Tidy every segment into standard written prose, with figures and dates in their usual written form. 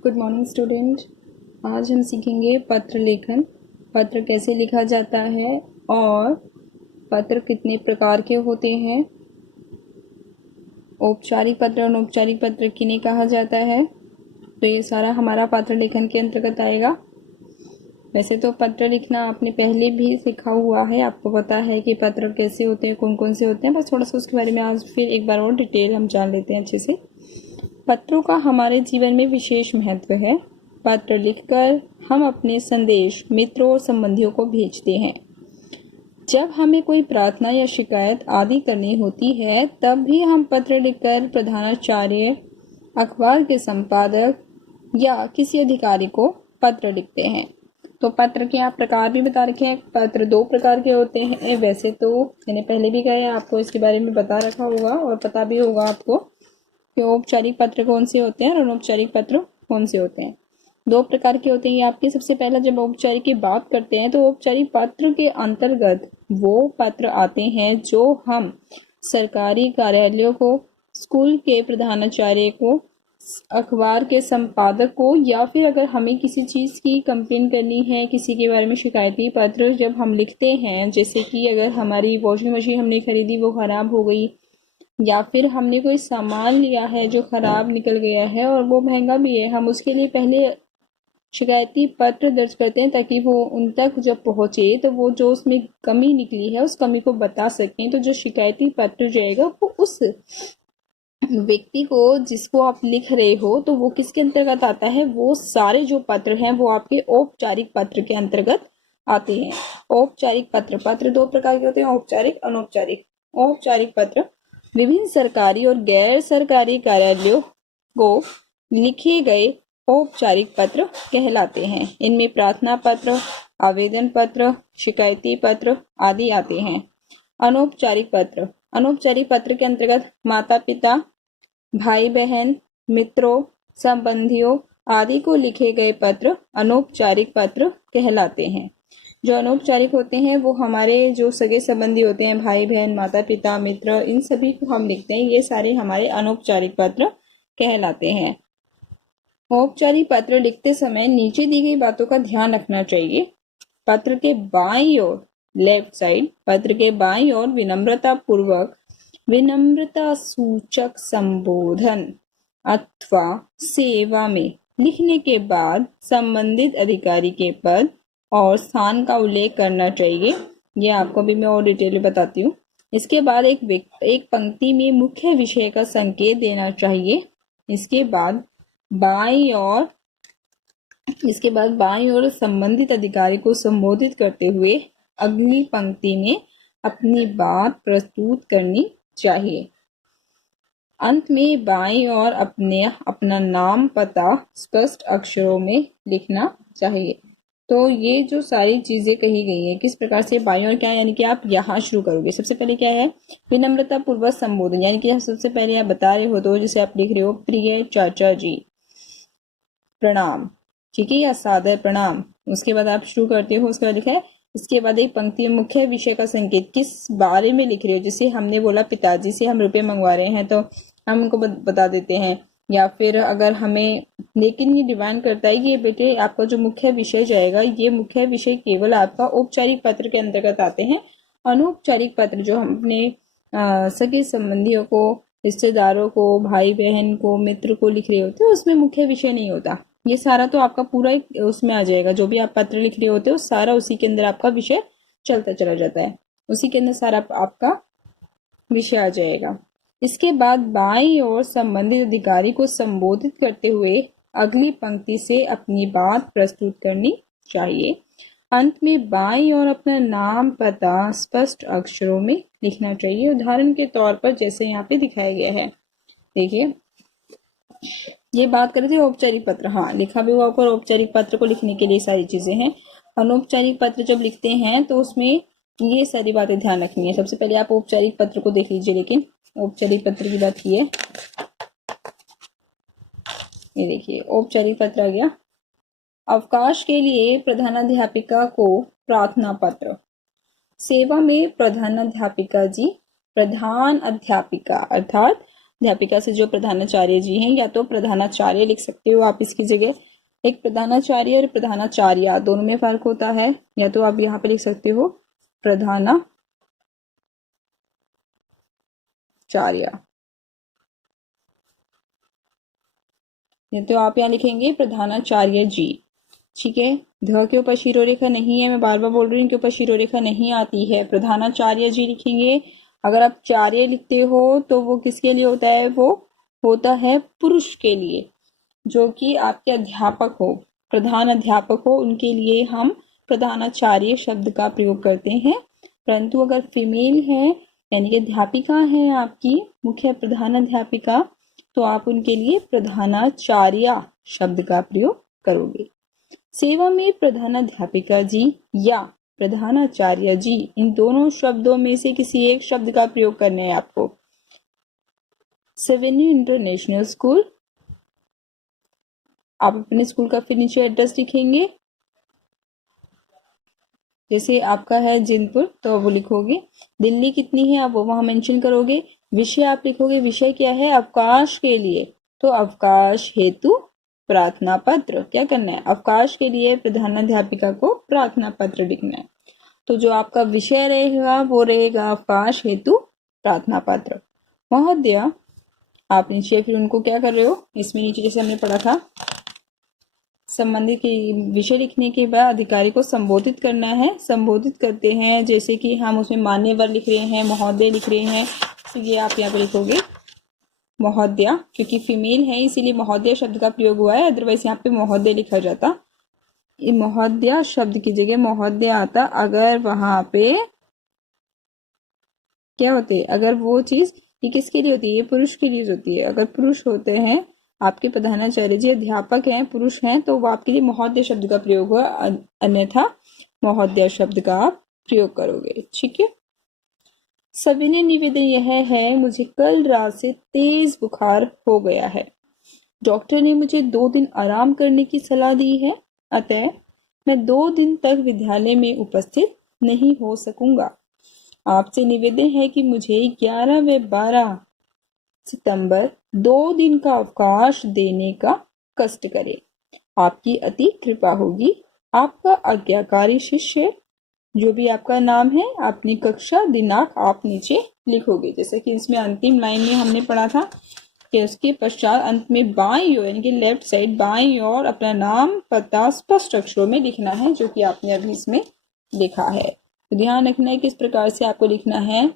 Good morning student. आज हम सीखेंगे पत्र लेखन। पत्र कैसे लिखा जाता है और पत्र कितने प्रकार के होते हैं, औपचारिक पत्र और अनौपचारिक पत्र किन्हें कहा जाता है। तो ये सारा हमारा पत्र लेखन के अंतर्गत आएगा। वैसे तो पत्र लिखना आपने पहले भी सीखा हुआ है, आपको पता है कि पत्र कैसे होते हैं, कौन कौन से होते हैं। बस थोड़ा सा उसके बारे में आज फिर एक बार और डिटेल हम जान लेते हैं अच्छे से। पत्रों का हमारे जीवन में विशेष महत्व है। पत्र लिखकर हम अपने संदेश मित्रों और संबंधियों को भेजते हैं। जब हमें कोई प्रार्थना या शिकायत आदि करनी होती है तब भी हम पत्र लिखकर प्रधानाचार्य, अखबार के संपादक या किसी अधिकारी को पत्र लिखते हैं। तो पत्र के आप प्रकार भी बता रखे हैं। पत्र दो प्रकार के होते हैं। वैसे तो मैंने पहले भी कहा, आपको इसके बारे में बता रखा होगा और पता भी होगा आपको कि औपचारिक पत्र कौन से होते हैं और अनौपचारिक पत्र कौन से होते हैं। दो प्रकार के होते हैं आपके। सबसे पहला, जब औपचारिक की बात करते हैं तो औपचारिक पत्र के अंतर्गत वो पत्र आते हैं जो हम सरकारी कार्यालयों को, स्कूल के प्रधानाचार्य को, अखबार के संपादक को, या फिर अगर हमें किसी चीज की कंप्लेन करनी है, किसी के बारे में शिकायती पत्र जब हम लिखते हैं, जैसे कि अगर हमारी वॉशिंग मशीन हमने खरीदी वो खराब हो गई, या फिर हमने कोई सामान लिया है जो खराब निकल गया है और वो महंगा भी है, हम उसके लिए पहले शिकायती पत्र दर्ज करते हैं ताकि वो उन तक जब पहुंचे तो वो जो उसमें कमी निकली है उस कमी को बता सकें। तो जो शिकायती पत्र जाएगा वो उस व्यक्ति को जिसको आप लिख रहे हो, तो वो किसके अंतर्गत आता है, वो सारे जो पत्र हैं वो आपके औपचारिक पत्र के अंतर्गत आते हैं। औपचारिक पत्र, पत्र दो प्रकार के होते हैं, औपचारिक, अनौपचारिक। औपचारिक पत्र विभिन्न सरकारी और गैर सरकारी कार्यालयों को लिखे गए औपचारिक पत्र कहलाते हैं। इनमें प्रार्थना पत्र, आवेदन पत्र, शिकायती पत्र आदि आते हैं। अनौपचारिक पत्र, अनौपचारिक पत्र के अंतर्गत माता पिता, भाई बहन, मित्रों, संबंधियों आदि को लिखे गए पत्र अनौपचारिक पत्र कहलाते हैं। जो अनौपचारिक होते हैं वो हमारे जो सगे संबंधी होते हैं, भाई बहन, माता पिता, मित्र, इन सभी को हम लिखते हैं, ये सारे हमारे अनौपचारिक पत्र कहलाते हैं। औपचारिक पत्र लिखते समय नीचे दी गई बातों का ध्यान रखना चाहिए। पत्र के बाईं ओर, लेफ्ट साइड, पत्र के बाईं ओर विनम्रता पूर्वक विनम्रता सूचक संबोधन अथवा सेवा में लिखने के बाद संबंधित अधिकारी के पद और स्थान का उल्लेख करना चाहिए। ये आपको भी मैं और डिटेल में बताती हूँ। इसके बाद एक पंक्ति में मुख्य विषय का संकेत देना चाहिए। इसके बाद बाईं ओर संबंधित अधिकारी को संबोधित करते हुए अगली पंक्ति में अपनी बात प्रस्तुत करनी चाहिए। अंत में बाईं ओर अपना नाम पता स्पष्ट अक्षरों में लिखना चाहिए। तो ये जो सारी चीजें कही गई है किस प्रकार से, बाईं ओर क्या है, यानी कि आप यहाँ शुरू करोगे। सबसे पहले क्या है, विनम्रता पूर्वक संबोधन, यानी कि सबसे पहले आप बता रहे हो तो जैसे आप लिख रहे हो प्रिय चाचा जी प्रणाम, ठीक है, या सादर प्रणाम। उसके बाद आप शुरू करते हो, उसके बाद लिखा है, इसके बाद एक पंक्ति में मुख्य विषय का संकेत, किस बारे में लिख रहे हो। जैसे हमने बोला पिताजी से हम रुपए मंगवा रहे हैं तो हम उनको बता देते हैं, या फिर अगर हमें, लेकिन ये डिमांड करता है कि बेटे आपका जो मुख्य विषय जाएगा, ये मुख्य विषय केवल आपका औपचारिक पत्र के अंतर्गत आते हैं। अनौपचारिक पत्र जो हम अपने सगे संबंधियों को, रिश्तेदारों को, भाई बहन को, मित्र को लिख रहे होते हैं, उसमें मुख्य विषय नहीं होता। ये सारा तो आपका पूरा उसमें आ जाएगा, जो भी आप पत्र लिख रहे होते हो सारा उसी के अंदर आपका विषय चलता चला जाता है, उसी के अंदर सारा आपका विषय आ जाएगा। इसके बाद बाईं ओर संबंधित अधिकारी को संबोधित करते हुए अगली पंक्ति से अपनी बात प्रस्तुत करनी चाहिए। अंत में बाईं ओर अपना नाम पता स्पष्ट अक्षरों में लिखना चाहिए। उदाहरण के तौर पर जैसे यहाँ पे दिखाया गया है, देखिए ये बात कर रहे थे औपचारिक पत्र, हाँ लिखा भी हुआ ऊपर, औपचारिक पत्र को लिखने के लिए सारी चीजें हैं। अनौपचारिक पत्र जब लिखते हैं तो उसमें ये सारी बातें ध्यान रखनी है। सबसे पहले आप औपचारिक पत्र को देख लीजिए, लेकिन औपचारिक पत्र की बात की है, ये देखिए औपचारिक पत्र आ गया। अवकाश के लिए प्रधानाध्यापिका को प्रार्थना पत्र। सेवा में प्रधानाध्यापिका जी, प्रधान अध्यापिका अर्थात अध्यापिका से जो प्रधानाचार्य जी हैं, या तो प्रधानाचार्य लिख सकते हो आप इसकी जगह। एक प्रधानाचार्य और प्रधानाचार्य दोनों में फर्क होता है। या तो आप यहाँ पे लिख सकते हो प्रधानाचार्य, या तो आप यहाँ लिखेंगे प्रधानाचार्य जी। ठीक है, ध के ऊपर शिरोरेखा नहीं है, मैं बार बार बोल रही हूँ, के ऊपर शिरोरेखा नहीं आती है। प्रधानाचार्य जी लिखेंगे। अगर आप चार्य लिखते हो तो वो किसके लिए होता है? वो होता है पुरुष के लिए, जो कि आपके अध्यापक हो, प्रधान अध्यापक हो, उनके लिए हम प्रधानाचार्य शब्द का प्रयोग करते हैं। परंतु अगर फीमेल है, यानी कि अध्यापिका है आपकी मुख्य प्रधान अध्यापिका, तो आप उनके लिए प्रधानाचार्य शब्द का प्रयोग करोगे। सेवा में प्रधानाध्यापिका जी या प्रधानाचार्य जी, इन दोनों शब्दों में से किसी एक शब्द का प्रयोग करना है आपको। सेवेन्यू इंटरनेशनल स्कूल, आप अपने स्कूल का फिर नीचे एड्रेस लिखेंगे। जैसे आपका है जिंदपुर, तो वो लिखोगे। दिल्ली कितनी है, आप वो वहां मेंशन करोगे। विषय आप लिखोगे, विषय क्या है? अवकाश के लिए, तो अवकाश हेतु प्रार्थना पत्र। क्या करना है? अवकाश के लिए प्रधानाध्यापिका को प्रार्थना पत्र लिखना है। तो जो आपका विषय रहेगा वो रहेगा अवकाश हेतु प्रार्थना पत्र। महोदय, आप नीचे फिर उनको क्या कर रहे हो, इसमें नीचे जैसे हमने पढ़ा था, संबंधित विषय लिखने के बाद अधिकारी को संबोधित करना है। संबोधित करते हैं, जैसे कि हम उसमें मान्यवर लिख रहे हैं, महोदय लिख रहे हैं, तो ये आप यहाँ पे लिखोगे महोदया, क्योंकि फीमेल है इसीलिए महोदय शब्द का प्रयोग हुआ है, अदरवाइज यहाँ पे महोदय लिखा जाता। महोदया शब्द की जगह महोदय आता अगर वहां पे क्या होते हैं, अगर वो चीज ये किसके लिए होती है? ये पुरुष के लिए होती है। अगर पुरुष होते हैं आपके प्रधानाचार्य जी, अध्यापक हैं, पुरुष हैं, तो वो आपके लिए महोदय शब्द का प्रयोग हुआ, अन्यथा महोदय शब्द का आप प्रयोग करोगे। ठीक है। सविनय निवेदन यह है, मुझे कल रात से तेज बुखार हो गया है। डॉक्टर ने मुझे 2 दिन आराम करने की सलाह दी है, अतः मैं 2 दिन तक विद्यालय में उपस्थित नहीं हो सकूंगा। आपसे निवेदन है कि मुझे 11 व 12 सितंबर 2 दिन का अवकाश देने का कष्ट करे। आपकी अति कृपा होगी। आपका आज्ञाकारी शिष्य। जो भी आपका नाम है, अपनी कक्षा, दिनांक आप नीचे लिखोगे। जैसे कि इसमें अंतिम लाइन में हमने पढ़ा था कि उसके पश्चात अंत में बाईं ओर, यानी कि लेफ्ट साइड बाईं ओर अपना नाम पता स्पष्ट अक्षरों में लिखना है, जो कि आपने अभी इसमें लिखा है। तो ध्यान रखना है किस प्रकार से आपको लिखना है,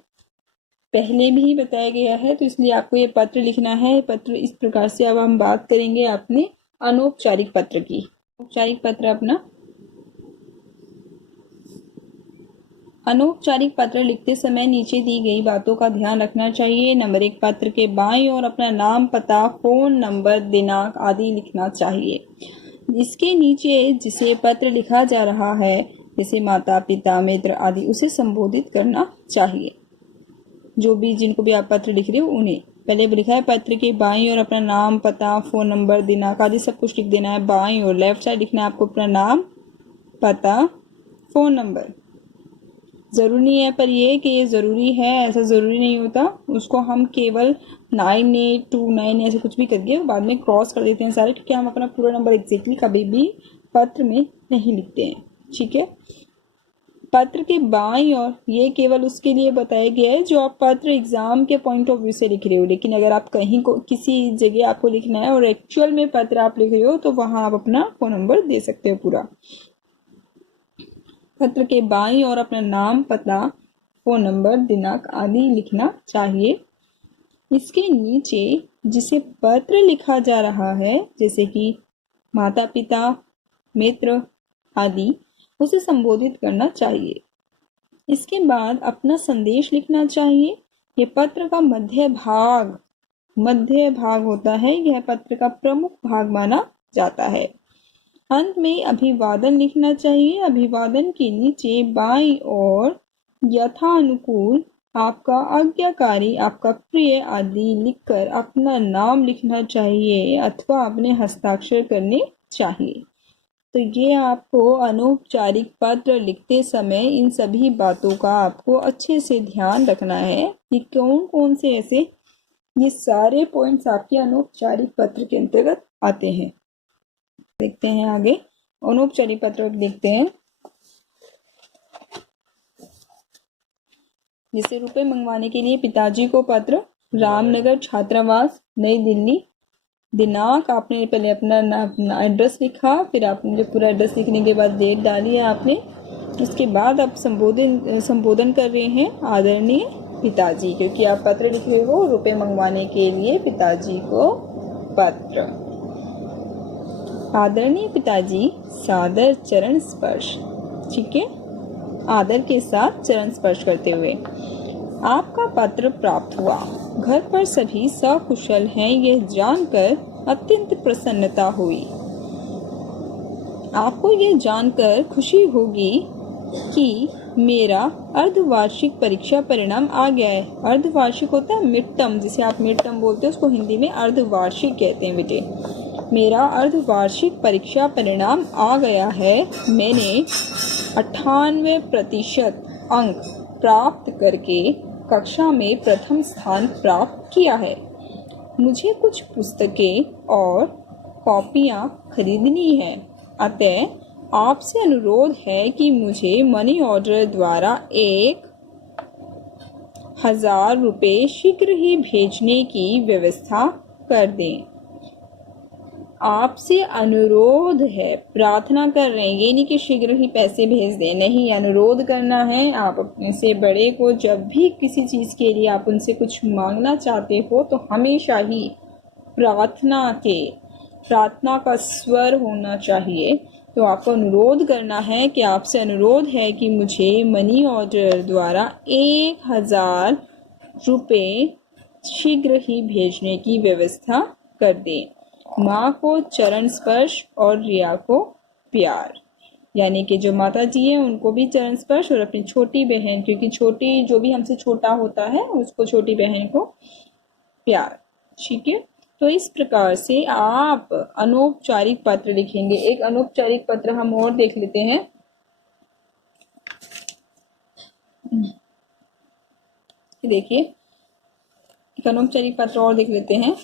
पहले भी बताया गया है, तो इसलिए आपको ये पत्र लिखना है। पत्र इस प्रकार से अब हम बात करेंगे अपने अनौपचारिक पत्र की। औपचारिक पत्र अपना, अनौपचारिक पत्र लिखते समय नीचे दी गई बातों का ध्यान रखना चाहिए। नंबर 1, पत्र के बाईं ओर अपना नाम, पता, फोन नंबर, दिनांक आदि लिखना चाहिए। इसके नीचे जिसे पत्र लिखा जा रहा है, जैसे माता, पिता, मित्र आदि, उसे संबोधित करना चाहिए। जो भी जिनको भी आप पत्र लिख रहे हो उन्हें पहले लिखा है पत्र के बाईं ओर अपना नाम, पता, फोन नंबर, दिनांक आदि सब कुछ लिख देना है। बाईं ओर लेफ्ट साइड लिखना है आपको अपना नाम, पता, फोन नंबर। जरूरी नहीं है, पर ये कि ये जरूरी है ऐसा जरूरी नहीं होता। उसको हम केवल 9829 ऐसे कुछ भी करके बाद में क्रॉस कर देते हैं सारे, क्योंकि हम अपना पूरा नंबर एग्जैक्टली कभी भी पत्र में नहीं लिखते हैं। ठीक है। पत्र के बाईं ओर ये केवल उसके लिए बताया गया है जो आप पत्र एग्जाम के पॉइंट ऑफ व्यू से लिख रहे हो। लेकिन अगर आप कहीं को किसी जगह आपको लिखना है और एक्चुअल में पत्र आप लिख रहे हो, तो वहां आप अपना फोन नंबर दे सकते हो पूरा। पत्र के बाईं ओर अपना नाम, पता, फोन नंबर, दिनांक आदि लिखना चाहिए। इसके नीचे जिसे पत्र लिखा जा रहा है, जैसे कि माता, पिता, मित्र आदि, उसे संबोधित करना चाहिए। इसके बाद अपना संदेश लिखना चाहिए। यह पत्र का मध्य भाग होता है, यह पत्र का प्रमुख भाग माना जाता है। अंत में अभिवादन लिखना चाहिए। अभिवादन के नीचे बाईं ओर यथानुकूल आपका आज्ञाकारी, आपका प्रिय आदि लिखकर अपना नाम लिखना चाहिए अथवा अपने हस्ताक्षर करने चाहिए। तो ये आपको अनौपचारिक पत्र लिखते समय इन सभी बातों का आपको अच्छे से ध्यान रखना है कि कौन कौन से ऐसे ये सारे पॉइंट्स आपके अनौपचारिक पत्र के अंतर्गत आते हैं। देखते हैं आगे, अनौपचारिक पत्र देखते हैं। जैसे रुपए मंगवाने के लिए पिताजी को पत्र, रामनगर छात्रावास, नई दिल्ली। दिनांक आपने पहले अपना एड्रेस लिखा, फिर आपने जब पूरा एड्रेस लिखने के बाद डेट डाली है आपने, उसके बाद आप संबोधन कर रहे हैं आदरणीय पिताजी, क्योंकि आप पत्र लिख रहे हो रुपए मंगवाने के लिए पिताजी को पत्र। आदरणीय पिताजी, सादर चरण स्पर्श। ठीक है, आदर के साथ चरण स्पर्श करते हुए, आपका पत्र प्राप्त हुआ। घर पर सभी सकुशल हैं यह जानकर अत्यंत प्रसन्नता हुई। आपको यह जानकर खुशी होगी कि मेरा अर्धवार्षिक परीक्षा परिणाम आ गया है। अर्धवार्षिक होता है मिड टर्म, जिसे आप मिड टर्म बोलते हैं, उसको हिंदी में अर्धवार्षिक कहते हैं बेटे। मेरा अर्धवार्षिक परीक्षा परिणाम आ गया है। मैंने 98% अंक प्राप्त करके कक्षा में प्रथम स्थान प्राप्त किया है। मुझे कुछ पुस्तकें और कॉपियां खरीदनी है, अतः आपसे अनुरोध है कि मुझे मनी ऑर्डर द्वारा 1000 रुपये शीघ्र ही भेजने की व्यवस्था कर दें। आपसे अनुरोध है, प्रार्थना कर रहे हैं, ये नहीं कि शीघ्र ही पैसे भेज दें, नहीं, अनुरोध करना है। आप अपने से बड़े को जब भी किसी चीज़ के लिए आप उनसे कुछ मांगना चाहते हो तो हमेशा ही प्रार्थना का स्वर होना चाहिए। तो आपको अनुरोध करना है कि आपसे अनुरोध है कि मुझे मनी ऑर्डर द्वारा 1000 रुपये शीघ्र ही भेजने की व्यवस्था कर दें। माँ को चरण स्पर्श और रिया को प्यार, यानी कि जो माता जी हैं उनको भी चरण स्पर्श, और अपनी छोटी बहन, क्योंकि छोटी जो भी हमसे छोटा होता है उसको, छोटी बहन को प्यार। ठीक है, तो इस प्रकार से आप अनौपचारिक पत्र लिखेंगे। एक अनौपचारिक पत्र हम और देख लेते हैं। देखिए, एक अनौपचारिक पत्र और देख लेते हैं।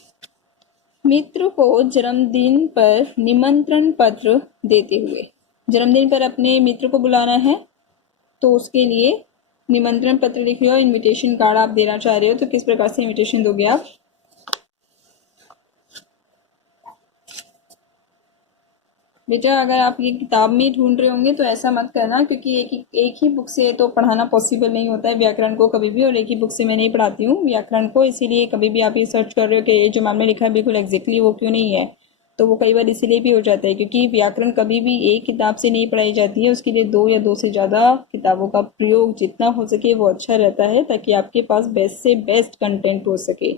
मित्र को जन्मदिन पर निमंत्रण पत्र देते हुए, जन्मदिन पर अपने मित्र को बुलाना है तो उसके लिए निमंत्रण पत्र लिख रहे हो, इनविटेशन कार्ड आप देना चाह रहे हो, तो किस प्रकार से इनविटेशन दोगे आप। बेटा, अगर आप ये किताब में ढूंढ रहे होंगे तो ऐसा मत करना, क्योंकि एक ही बुक से तो पढ़ाना पॉसिबल नहीं होता है व्याकरण को कभी भी, और एक ही बुक से मैं नहीं पढ़ाती हूँ व्याकरण को। इसीलिए कभी भी आप ये सर्च कर रहे हो कि ये जो मैम ने लिखा है बिल्कुल एग्जैक्टली वो क्यों नहीं है, तो वो कई बार इसीलिए भी हो जाता है क्योंकि व्याकरण कभी भी एक किताब से नहीं पढ़ाई जाती है। उसके लिए 2 या 2 से ज़्यादा किताबों का प्रयोग जितना हो सके वो अच्छा रहता है, ताकि आपके पास बेस्ट से बेस्ट कंटेंट हो सके।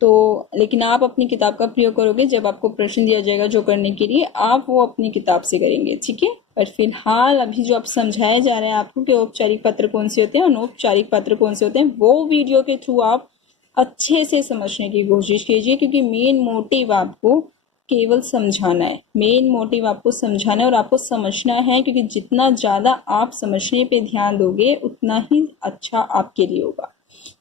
तो लेकिन आप अपनी किताब का प्रयोग करोगे, जब आपको प्रश्न दिया जाएगा जो करने के लिए, आप वो अपनी किताब से करेंगे। ठीक है, पर फिलहाल अभी जो आप समझाया जा रहा है आपको कि औपचारिक पत्र कौन से होते हैं, अनौपचारिक पत्र कौन से होते हैं, वो वीडियो के थ्रू आप अच्छे से समझने की कोशिश कीजिए, क्योंकि मेन मोटिव आपको केवल समझाना है, मेन मोटिव आपको समझाना है और आपको समझना है, क्योंकि जितना ज़्यादा आप समझने पे ध्यान दोगे उतना ही अच्छा आपके लिए होगा,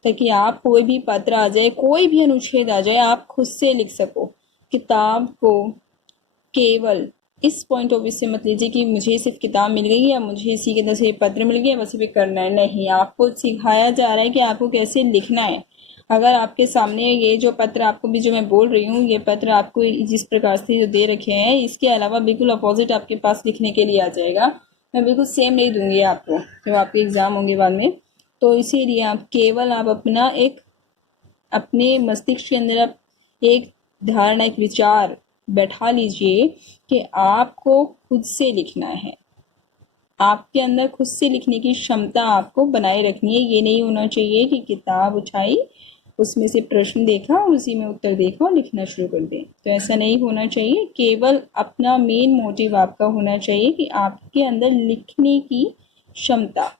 ताकि आप कोई भी पत्र आ जाए, कोई भी अनुच्छेद आ जाए, आप खुद से लिख सको। किताब को केवल इस पॉइंट ऑफ व्यू से मत लीजिए कि मुझे सिर्फ किताब मिल गई या मुझे इसी के अंदर से पत्र मिल गया बस ये करना है, नहीं, आपको सिखाया जा रहा है कि आपको कैसे लिखना है। अगर आपके सामने ये जो पत्र आपको भी जो मैं बोल रही हूँ, ये पत्र आपको जिस प्रकार से जो दे रखे हैं, इसके अलावा बिल्कुल अपोजिट आपके पास लिखने के लिए आ जाएगा। मैं बिल्कुल सेम नहीं दूंगी आपको जब आपके एग्जाम होंगे बाद में। तो इसीलिए आप केवल आप अपना एक अपने मस्तिष्क के अंदर आप एक धारणा, एक विचार बैठा लीजिए कि आपको खुद से लिखना है। आपके अंदर खुद से लिखने की क्षमता आपको बनाए रखनी है। ये नहीं होना चाहिए कि किताब उठाई, उसमें से प्रश्न देखा, उसी में उत्तर देखा और लिखना शुरू कर दें। तो ऐसा नहीं होना चाहिए। केवल अपना मेन मोटिव आपका होना चाहिए कि आपके अंदर लिखने की क्षमता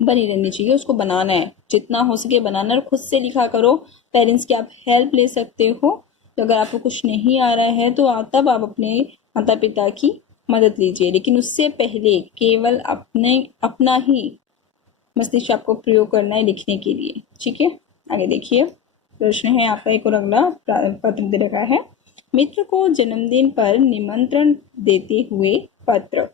बनी रहनी चाहिए, उसको बनाना है, जितना हो सके बनाना, और खुद से लिखा करो। पेरेंट्स की आप हेल्प ले सकते हो, तो अगर आपको कुछ नहीं आ रहा है तो तब आप अपने माता पिता की मदद लीजिए, लेकिन उससे पहले केवल अपना ही मस्तिष्क आपको प्रयोग करना है लिखने के लिए। ठीक है, आगे देखिए। प्रश्न है आपका एक और अगला पत्र दे रखा है, मित्र को जन्मदिन पर निमंत्रण देते हुए पत्र।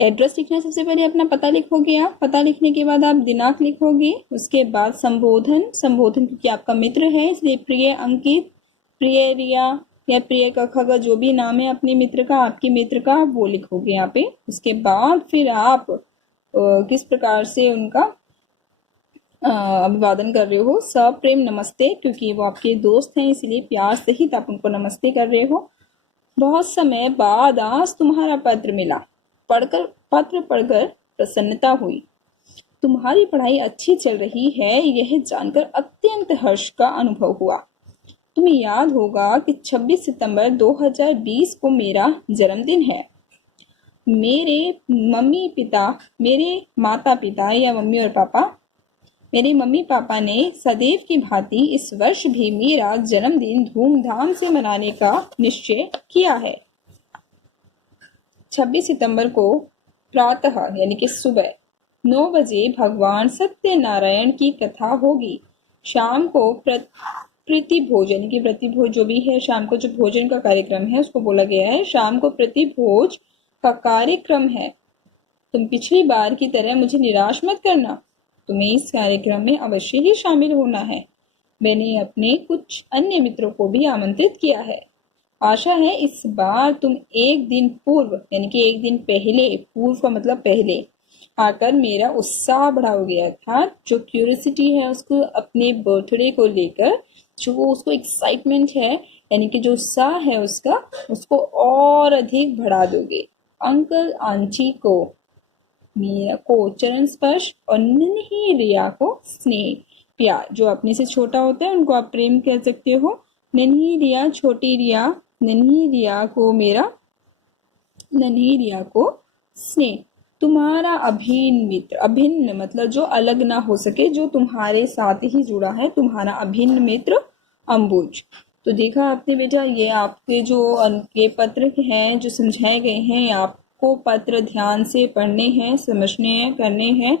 एड्रेस लिखना, सबसे पहले अपना पता लिखोगे आप, पता लिखने के बाद आप दिनांक लिखोगे, उसके बाद संबोधन क्योंकि आपका मित्र है इसलिए प्रिय अंकित, प्रिय रिया या प्रिय कखा का जो भी नाम है अपने मित्र का, आपके मित्र का, वो लिखोगे यहाँ पे। उसके बाद फिर आप किस प्रकार से उनका अभिवादन कर रहे हो, सप्रेम नमस्ते, क्योंकि वो आपके दोस्त हैं इसलिए प्यार सहित आप उनको नमस्ते कर रहे हो। बहुत समय बाद आज तुम्हारा पत्र मिला, पत्र पढ़कर प्रसन्नता हुई, तुम्हारी पढ़ाई अच्छी चल रही है यह जानकर अत्यंत हर्ष का अनुभव हुआ। तुम्हें याद होगा कि 26 सितंबर 2020 को मेरा जन्मदिन है। मेरे माता पिता या मेरे मम्मी पापा ने सदैव की भांति इस वर्ष भी मेरा जन्मदिन धूमधाम से मनाने का निश्चय किया है। 26 सितंबर को प्रातः यानी कि सुबह 9 बजे भगवान सत्यनारायण की कथा होगी। शाम को प्रतिभोज यानी कि प्रतिभोज जो भी है, शाम को जो भोजन का कार्यक्रम है उसको बोला गया है, शाम को प्रतिभोज का कार्यक्रम है। तुम पिछली बार की तरह मुझे निराश मत करना, तुम्हें इस कार्यक्रम में अवश्य ही शामिल होना है। मैंने अपने कुछ अन्य मित्रों को भी आमंत्रित किया है। आशा है इस बार तुम एक दिन पूर्व यानी कि एक दिन पहले, पूर्व का मतलब पहले, आकर मेरा उत्साह बढ़ाओगे, अर्थात जो क्यूरियोसिटी है उसको अपने बर्थडे को लेकर, जो उसको एक्साइटमेंट है यानी कि जो उत्साह है उसको और अधिक बढ़ा दोगे। अंकल आंटी को, मीरा को चरण स्पर्श और नन्ही रिया को स्नेह प्यार, जो अपने से छोटा होता है उनको आप प्रेम कह सकते हो। नन्ही रिया, छोटी रिया, नन्ही रिया को स्नेह। तुम्हारा अभिन्न मित्र, अभिन्न मतलब जो अलग ना हो सके, जो तुम्हारे साथ ही जुड़ा है, तुम्हारा अभिन्न मित्र अंबुज। तो देखा आपने बेटा, ये आपके जो ये पत्र हैं जो समझाए गए हैं, आपको पत्र ध्यान से पढ़ने हैं, समझने हैं, करने हैं।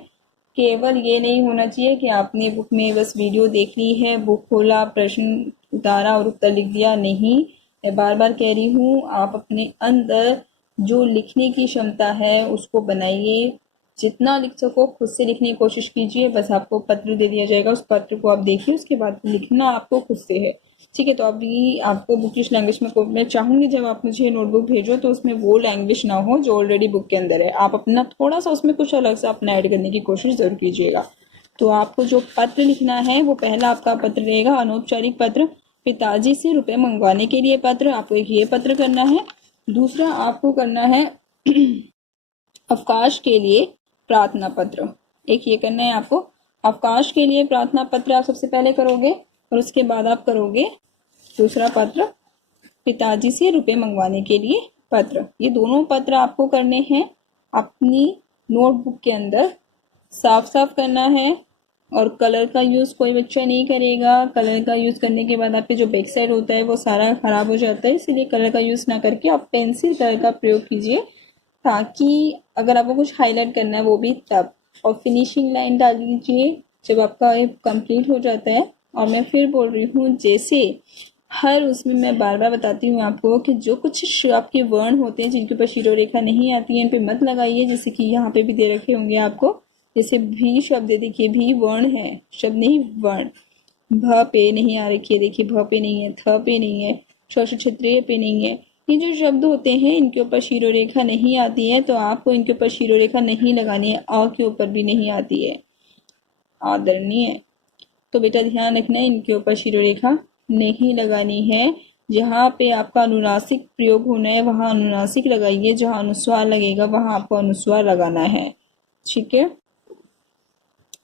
केवल ये नहीं होना चाहिए कि आपने बुक में बस वीडियो देख ली है, बुक खोला, प्रश्न उतारा और उत्तर लिख दिया। नहीं, मैं बार बार कह रही हूँ, आप अपने अंदर जो लिखने की क्षमता है उसको बनाइए, जितना लिख सको खुद से लिखने की कोशिश कीजिए। बस आपको पत्र दे दिया जाएगा, उस पत्र को आप देखिए, उसके बाद लिखना आपको खुद से है, ठीक है। तो अभी आपको बुकिश लैंग्वेज में मैं चाहूंगी जब आप मुझे नोटबुक भेजो तो उसमें वो लैंग्वेज ना हो जो ऑलरेडी बुक के अंदर है, आप अपना थोड़ा सा उसमें कुछ अलग से अपना ऐड करने की कोशिश जरूर कीजिएगा। तो आपको जो पत्र लिखना है वो पहला आपका पत्र रहेगा अनौपचारिक पत्र, पिताजी से रुपए मंगवाने के लिए पत्र, आपको एक ये पत्र करना है। दूसरा आपको करना है अवकाश के लिए प्रार्थना पत्र, एक ये करना है आपको। अवकाश के लिए प्रार्थना पत्र आप सबसे पहले करोगे और उसके बाद आप करोगे दूसरा पत्र पिताजी से रुपए मंगवाने के लिए पत्र। ये दोनों पत्र आपको करने हैं अपनी नोटबुक के अंदर, साफ साफ करना है। और कलर का यूज कोई बच्चा नहीं करेगा, कलर का यूज करने के बाद आपके जो बैक साइड होता है वो सारा खराब हो जाता है, इसलिए कलर का यूज ना करके आप पेंसिल कलर का प्रयोग कीजिए, ताकि अगर आपको कुछ हाईलाइट करना है वो भी तब। और फिनिशिंग लाइन डाल दीजिए जब आपका कंप्लीट हो जाता है। और मैं फिर बोल रही हूँ, जैसे हर उसमें मैं बार बार बताती हूँ आपको कि जो कुछ आपके वर्ण होते हैं जिनके ऊपर शिरो रेखा नहीं आती है इन पे मत लगाइए, जैसे कि यहाँ पे भी दे रखे होंगे आपको, जैसे भी शब्द देखिए, भी वर्ण है, शब्द नहीं वर्ण। भ पे नहीं आ रखी है, देखिए भ पे नहीं है, थ पे नहीं है, क्षेत्रीय पे नहीं है। ये जो शब्द होते हैं इनके ऊपर शिरो रेखा नहीं आती है, तो आपको इनके ऊपर शिरो रेखा नहीं लगानी है। अ के ऊपर भी नहीं आती है, आदरणीय। तो बेटा ध्यान रखना है, इनके ऊपर शिरो रेखा नहीं लगानी है। जहाँ पे आपका अनुनासिक प्रयोग होना है वहां अनुनासिक लगाइए, जहाँ अनुस्वार लगेगा वहां आपको अनुस्वार लगाना है, ठीक है।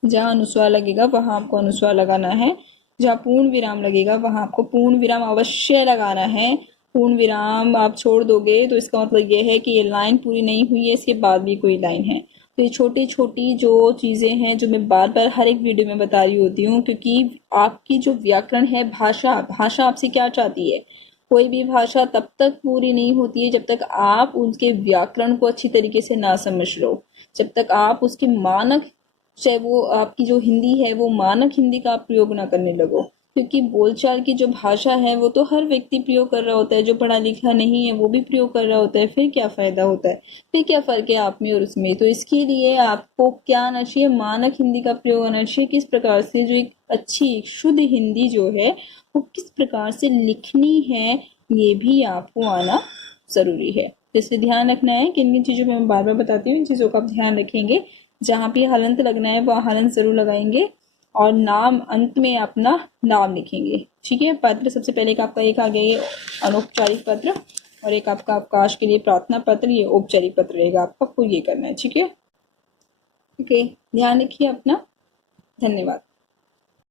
जहाँ अनुस्वार लगेगा वहां आपको अनुस्वार लगाना है, जहाँ पूर्ण विराम लगेगा वहां आपको पूर्ण विराम अवश्य लगाना है। पूर्ण विराम आप छोड़ दोगे तो इसका मतलब यह है कि ये लाइन पूरी नहीं हुई है, इसके बाद भी कोई लाइन है। तो ये छोटी छोटी जो चीजें हैं जो मैं बार बार हर एक वीडियो में बता रही होती हूँ, क्योंकि आपकी जो व्याकरण है, भाषा आपसे क्या चाहती है। कोई भी भाषा तब तक पूरी नहीं होती है जब तक आप उसके व्याकरण को अच्छी तरीके से ना समझ लो, जब तक आप उसके मानक चाहे वो आपकी जो हिंदी है वो मानक हिंदी का आप प्रयोग ना करने लगो, क्योंकि बोलचाल की जो भाषा है वो तो हर व्यक्ति प्रयोग कर रहा होता है, जो पढ़ा लिखा नहीं है वो भी प्रयोग कर रहा होता है। फिर क्या फायदा होता है, फिर क्या फर्क है आप में और उसमें। तो इसके लिए आपको क्या आना चाहिए, मानक हिंदी का प्रयोग आना चाहिए। किस प्रकार से जो एक अच्छी शुद्ध हिंदी जो है वो किस प्रकार से लिखनी है, ये भी आपको आना जरूरी है। जैसे ध्यान रखना है कि इन चीजों में मैं बार बार बताती हूँ, इन चीजों का आप ध्यान रखेंगे। जहाँ भी हलंत लगना है वह हलंत जरूर लगाएंगे, और नाम अंत में अपना नाम लिखेंगे। ठीक है। पत्र सबसे पहले का आपका एक आ गया ये अनौपचारिक पत्र, और एक आपका अवकाश के लिए प्रार्थना पत्र, ये औपचारिक पत्र रहेगा आपका, आपको ये करना है। ठीक है। ओके, ध्यान रखिए अपना। धन्यवाद।